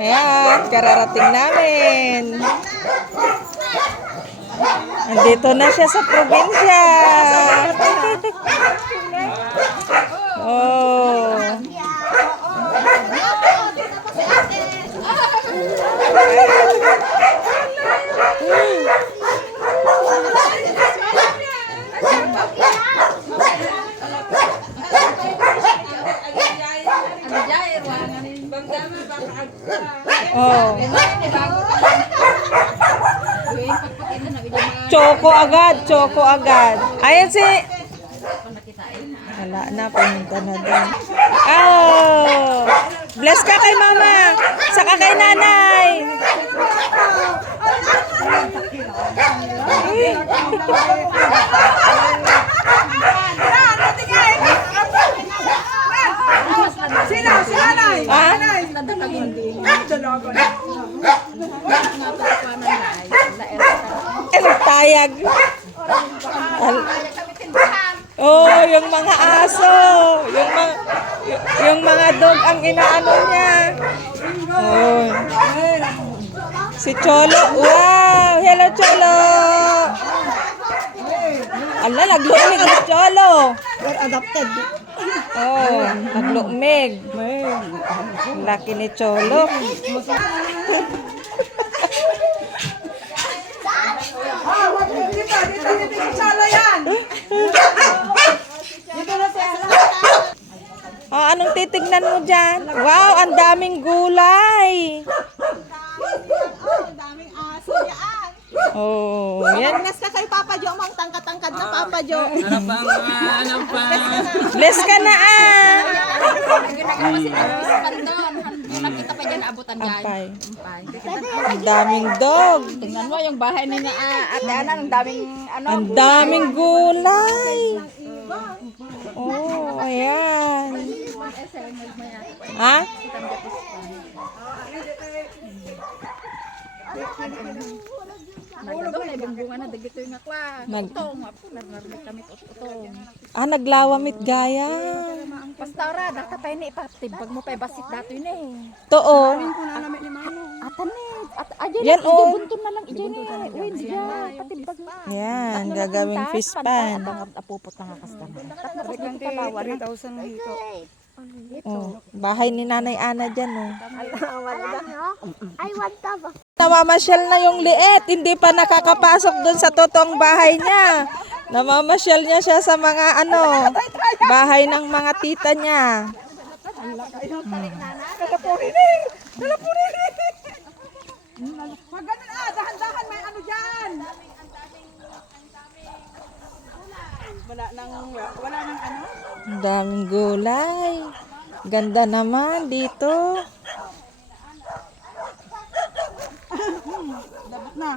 Ayan, kararating namin. Andito na siya sa probinsya. Oh. Oh. Choco agad, choco agad. Ayan si... Wala na, pumunta na doon. Oh! Bless ka kay mama, saka kay nanay. Sino? Si nanay? Ha? Nagtayag. Oh, yung mga aso, yung mga dog ang inaano niya. Oh. Si Cholo. Wow, hello Cholo. Ala, naglumig ni Cholo. Adopted. Oh, naglumig. Laki ni Cholo. Dito, sala yan. Dito na sa Oh, anong titignan mo dyan? Wow, ang daming gulay. daming aso yan. Oh, yan. Bless ka kay Papa Jo, mang tangkad-tangkad na Papa Jo. Bless ka na ah. Nakita pa dyan, abutan dyan. Ampay. Ang daming dog. Tingnan mo yung bahay ni na Ate Ana, ang daming ano. Ang daming gulay. Oh, ayan. Ha? Nagdagaw na ibang bunga na dagito yung akwa. Nag- Utong, apo, nagnaramit kami utong. Ah, naglawamit gaya. Pastara, data pa yun ipatibag mo pa basit dato yun eh. Too. Atan eh, ayan Yan, oh. buntun na lang iyan eh. Uy, diyan, patibag mo. Yan, gagawing fish pan. Apupot na kakasta mo. Tapos dito palawan. 3,000 dito. Oh, bahay ni Nanay Ana dyan, oh. I want to. Namamasyal na yung liit, hindi pa nakakapasok dun sa totoong bahay niya. Namamasyal niya siya sa mga bahay ng mga tita niya. Pag ganun dahan-dahan may ano dyan. Wala nang ano. Ang daming gulay. Ganda naman dito. Dapat na.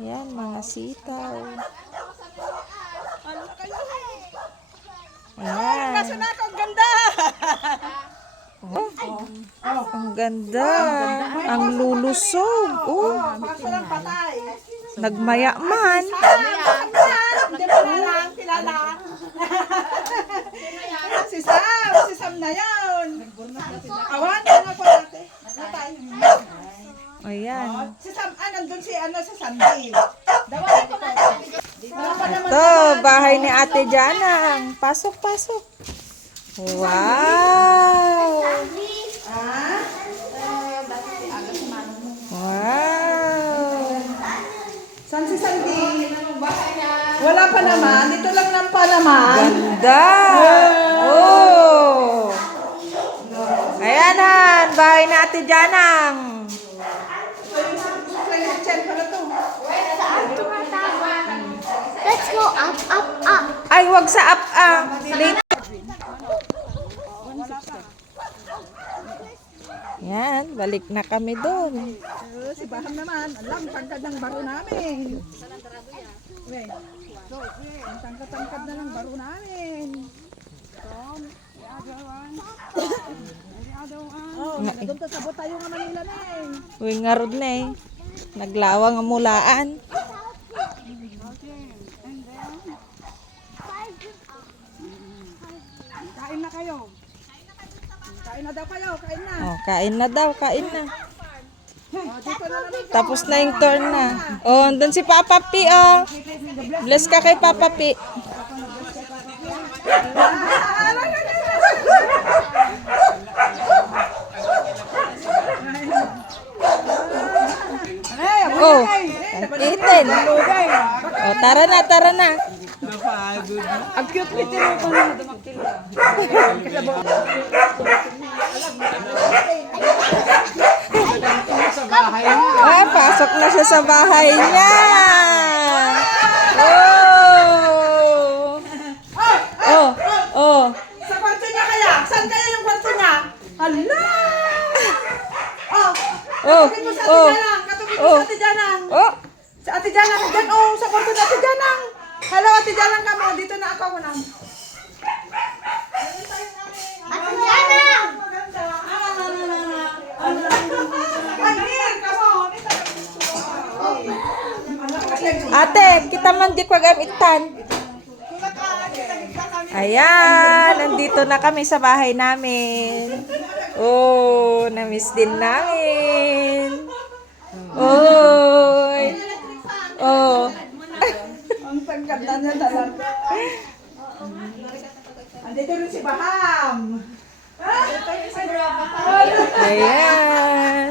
Yan, mga sitaw. Ano kayo? Ayan. Nasa na ako, ang ganda. Ang ganda. Ang lulusog. Oh, Kaso lang patay. nagmaya man. Hindi mo na lang kilala. Si Sam na yun. Awan, ano po natin? Natay. Ayan. Si Sam, nandun si Sandy. Ito, bahay ni Ate Janang. Pasok, pasok. Wow! Wow! San si Sandy? Wala pa naman. Dito lang nang pa naman. Ganda! Oh! Ayan na, bahay ni Ate Janang. Let's go up, up, up. Ay, wag sa up. Late. Yan, balik na kami doon. Si Baham naman. Alam, tangkad ng baro namin. Wait. Ang tangkad na ng baro namin. Oh, doon to sabot tayo nga Manila na eh. Uy, nga rod na eh. Naglawang ang mulaan. Kain na kayo. Kain kain na daw kayo, kain na. Oh, kain na daw, kain na. Dito na naman. Tapos na yung turn na. Oh, andun si Papa P, oh. Bless ka kay Papa P. Oh, itin. Oh, tara na, tara na. Ang cute ni Tino ko na dumaktil. Ah, pasok na siya sa bahay niya. Oh. Oh. Sa kwarto niya kaya? Saan kaya yung kwarto niya? Hala! Oh. Katugin mo sa Oh. Ate Janang. Katugin mo Oh. sa Ate Janang. Oh. Sa Ate Janang. Diyan, oh. Sa kwarto ni Ate Janang. Hello, Ate Janang ka mo. Dito na ako na. Ate Jana! Maganda. Panir ka mo. Ate, kita man di ko gamitan. Ayan, nandito na kami sa bahay namin. Oh, na-miss din namin. Oy. Oh. Ang pagkanda niya talaga. Andito rin si Baham. Ayan.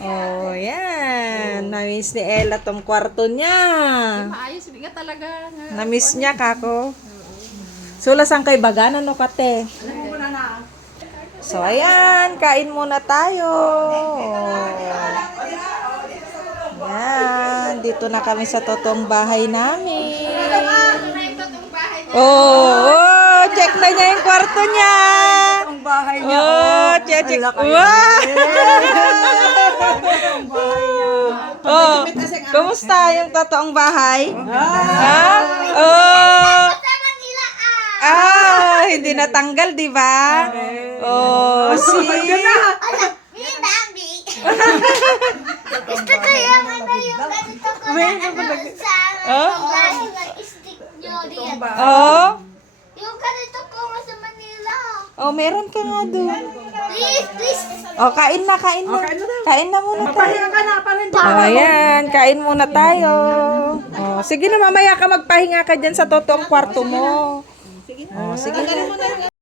Oh, yan. Na-miss ni Ella tong kwarto niya. Maayos, nga talaga. Na-miss niya, kako. Sulasan kay Bagana, no, kate. Muna na. So, ayan. Kain muna tayo. Ayan. Dito na kami sa totoong bahay namin. Oh, check na niya yung kwarto niya. Ang bahay niya. Oh, check. Wow! Oh, kumusta yung totoong bahay? Ha? Oh, Sa Manila hindi natanggal, di ba? Oh, see? Ini Bambi. Gusto ko yung ano yung ganito ko na ano sa bahay ng stick nyo diyan. Oh, Yung ganito ko sa Manila. oh, meron ka nga doon. Please, please. Oh, kain na, kain na. Kain na muna tayo. Pahinga ka na. Parang Oh, ayan, kain muna tayo. Oh, sige na, mamaya ka magpahinga ka dyan sa totoong kwarto mo. Oh, sige na.